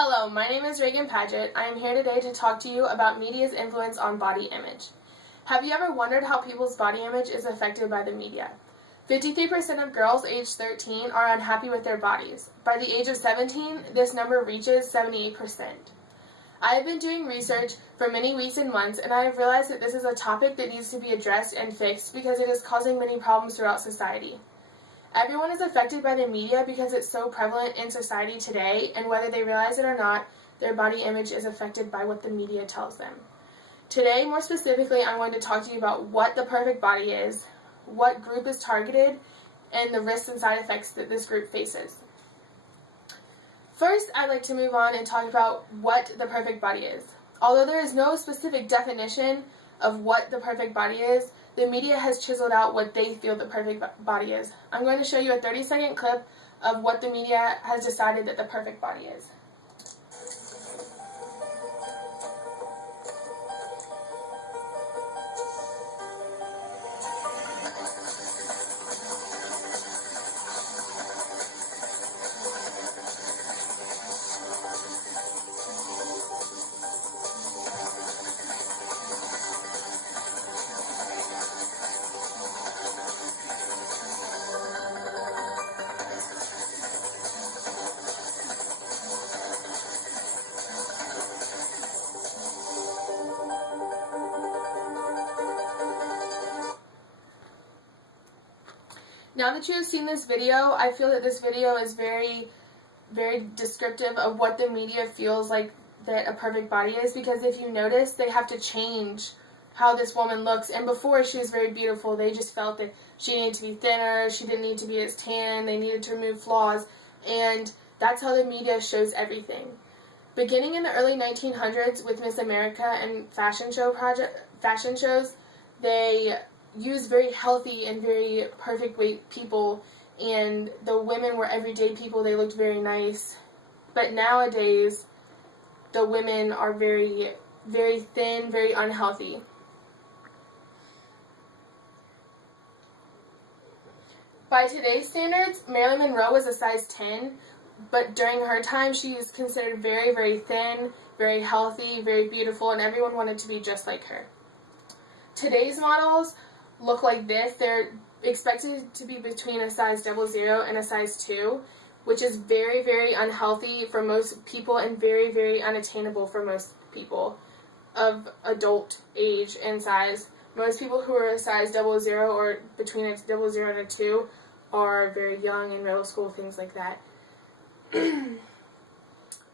Hello, my name is Reagan Padgett. I am here today to talk to you about media's influence on body image. Have you ever wondered how people's body image is affected by the media? 53% of girls aged 13 are unhappy with their bodies. By the age of 17, this number reaches 78%. I have been doing research for many weeks and months, and I have realized that this is a topic that needs to be addressed and fixed because it is causing many problems throughout society. Everyone is affected by the media because it's so prevalent in society today, and whether they realize it or not, their body image is affected by what the media tells them. Today, more specifically, I'm going to talk to you about what the perfect body is, what group is targeted, and the risks and side effects that this group faces. First, I'd like to move on and talk about what the perfect body is. Although there is no specific definition of what the perfect body is, the media has chiseled out what they feel the perfect body is. I'm going to show you a 30-second clip of what the media has decided that the perfect body is. Now that you have seen this video, I feel that this video is very descriptive of what the media feels like that a perfect body is, because if you notice, they have to change how this woman looks. And before, she was very beautiful. They just felt that she needed to be thinner, she didn't need to be as tan, they needed to remove flaws, and that's how the media shows everything. Beginning in the early 1900s with Miss America and fashion shows, they used very healthy and very perfect weight people, and the women were everyday people. They looked very nice. But nowadays, the women are very thin, very unhealthy. By today's standards, Marilyn Monroe was a size 10, but during her time, she was considered very thin, very healthy, very beautiful, and everyone wanted to be just like her. Today's models look like this. They're expected to be between a size 00 and a size 2, which is very unhealthy for most people and very unattainable for most people of adult age and size. Most people who are a size 00 or between a 00 and a 2 are very young, in middle school, things like that.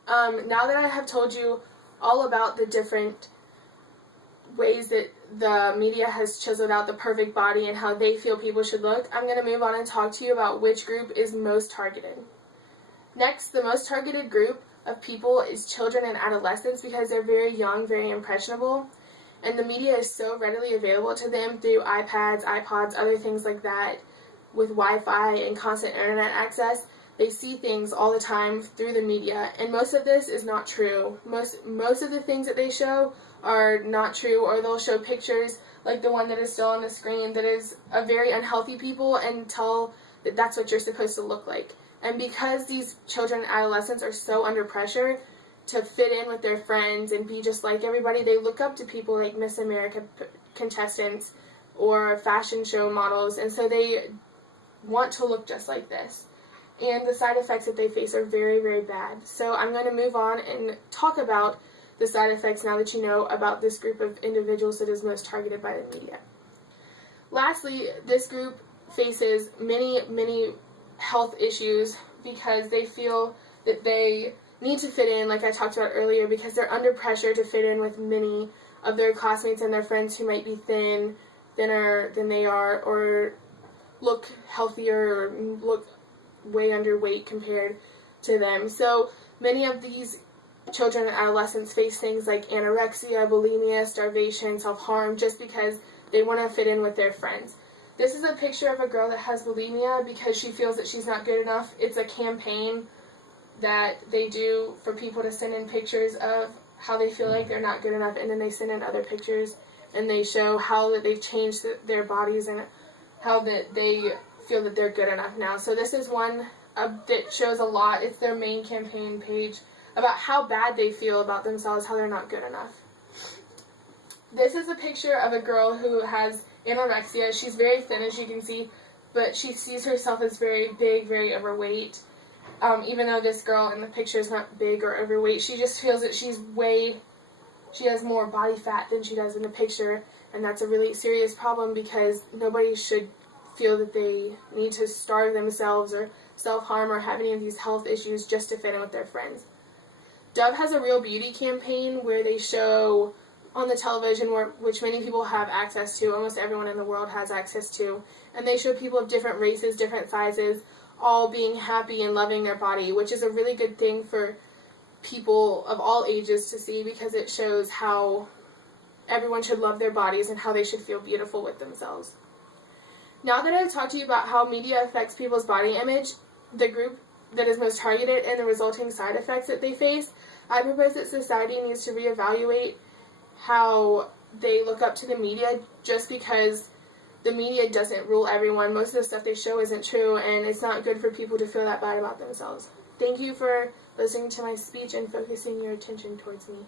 Now that I have told you all about the different ways that the media has chiseled out the perfect body and how they feel people should look, I'm going to move on and talk to you about which group is most targeted. Next, the most targeted group of people is children and adolescents, because they're very young, very impressionable, and the media is so readily available to them through iPads, iPods, other things like that. With Wi-Fi and constant internet access, they see things all the time through the media, and most of this is not true. Most of the things that they show are not true, or they'll show pictures like the one that is still on the screen that is of very unhealthy people and tell that that's what you're supposed to look like. And because these children and adolescents are so under pressure to fit in with their friends and be just like everybody, they look up to people like Miss America contestants or fashion show models, and so they want to look just like this. And the side effects that they face are very bad. So I'm going to move on and talk about the side effects now that you know about this group of individuals that is most targeted by the media. Lastly, this group faces many health issues because they feel that they need to fit in, like I talked about earlier, because they're under pressure to fit in with many of their classmates and their friends who might be thinner than they are, or look healthier, or look way underweight compared to them. So many of these children and adolescents face things like anorexia, bulimia, starvation, self-harm, just because they want to fit in with their friends. This is a picture of a girl that has bulimia because she feels that she's not good enough. It's a campaign that they do for people to send in pictures of how they feel like they're not good enough, and then they send in other pictures and they show how that they've changed their bodies and how that they feel that they're good enough now. So this is one that shows a lot. It's their main campaign page about how bad they feel about themselves, how they're not good enough. This is a picture of a girl who has anorexia. She's very thin, as you can see, but she sees herself as very big, very overweight. Even though this girl in the picture is not big or overweight, she just feels that she has more body fat than she does in the picture, and that's a really serious problem because nobody should feel that they need to starve themselves or self-harm or have any of these health issues just to fit in with their friends. Dove has a Real Beauty campaign where they show on the television, which many people have access to, almost everyone in the world has access to, and they show people of different races, different sizes, all being happy and loving their body, which is a really good thing for people of all ages to see because it shows how everyone should love their bodies and how they should feel beautiful with themselves. Now that I've talked to you about how media affects people's body image, the group that is most targeted, and the resulting side effects that they face, I propose that society needs to reevaluate how they look up to the media just because the media doesn't rule everyone. Most of the stuff they show isn't true, and it's not good for people to feel that bad about themselves. Thank you for listening to my speech and focusing your attention towards me.